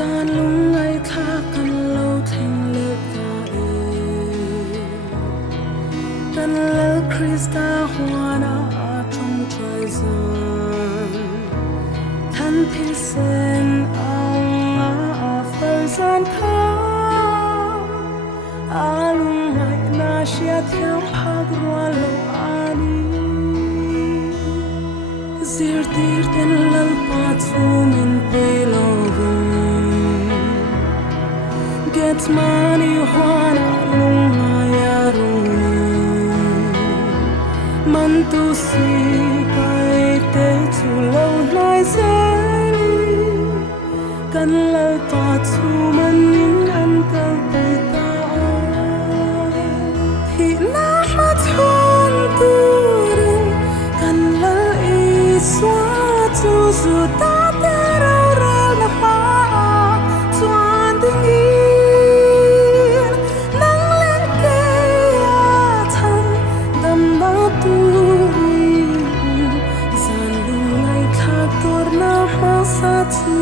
gian lung ngày khác cần lâu thành lệ ta cần lỡ Christa hoa na trong trời gian thân thi sen ang phơi gian khám lung ngày na xia theo phag rua lo ani zir tir ten lal pa chu min pei lo get money hoa lung maya runi man tu si kai te chu lâu nai zeli kan lal pa chu man nin an kal pe ta hi na ma thon tu rin kan lal i swa chu zu ta te rau rau na pa chuan ding sa